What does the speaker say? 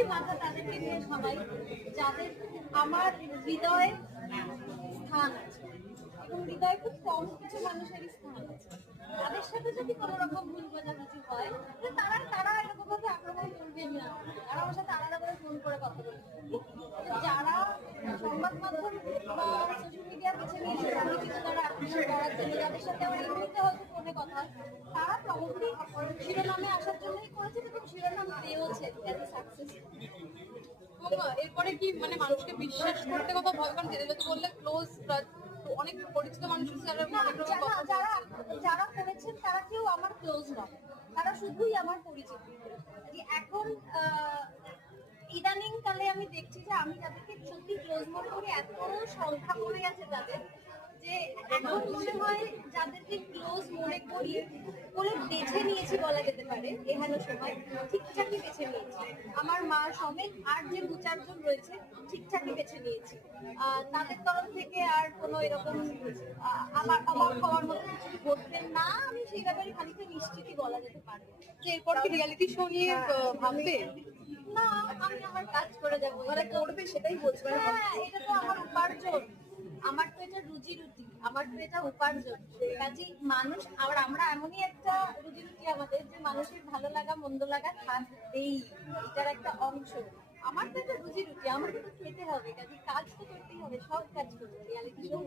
খুবই মাথা তাদেরকে নিয়ে সবাই, যাদের আমার হৃদয়ে স্থান আছে, এবং হৃদয়ে খুব কম কিছু মানুষেরই স্থান আছে। তাদের সাথে যদি কোনো রকম ভুল বোঝাবুঝি হয়, তাহলে তারা এরকম ভাবে আক্রমণ করবে না, তারা আমার সাথে আলাদা করে ফোন করে কথা বলবে। যারা সংবাদ মাধ্যম বা সোশ্যাল মিডিয়া বেছে নিয়েছে তাদের কিছু তারা আক্রমণ করার জন্য, যাদের সাথে আমার এই মুহূর্তে হয়তো ফোনে কথা হয়, তারা প্রবাবলি শিরোনামে আসার জন্যই করেছে এবং শিরোনাম পেয়েওছে সাকসেস। এরপরে কি মানে মানুষকে বিশ্বাস করতে কথা ভয়, কারণ যেটা তো বললে ক্লোজ অনেক পরিচিত মানুষের যারা যারা যারা করেছেন তারা কেউ আমার ক্লোজ নয়, তারা শুধুই আমার পরিচিত। এখন ইদানিং কালে আমি দেখছি যে আমি তাদেরকে সত্যি ক্লোজ মনে করি, এত সংখ্যা পড়ে আছে তাদের, যে এখন মনে হয় যাদেরকে ক্লোজ মনে করি বলে বেছে নিয়েছি বলা যেতে পারে, এহেন সময় ঠিকঠাকই বেছে নিয়েছি। আমার মা সমেত আর যে 2-4 জন রয়েছে ঠিকঠাকই বেছে নিয়েছি। তাদের তরফ থেকে আর কোনো এরকম আমার অবাক হওয়ার মতো কিছু ঘটবে না, আমি সেই ব্যাপারে খানিকটা নিশ্চিতই বলা যেতে পারে। যে এরপর কি রিয়ালিটি শো নিয়ে ভাববে? না, আমি আমার কাজ করে যাবো। মানে করবে সেটাই বলছি। হ্যাঁ, এটা তো আমার উপার্জন, আমার তো এটা রুজি রুটি, আমার তো এটা উপার্জন। কাজেই মানুষ, আবার আমরা এমনই একটা রুজি রুটি আমাদের, যে মানুষের ভালো লাগা মন্দ লাগা থাকবেই, এটার একটা অংশ। আমার তো এটা রুজি রুটি, আমাকে তো খেতে হবে, কাজে কাজ তো করতেই হবে, সব কাজ করতে, রিয়ালিটি শো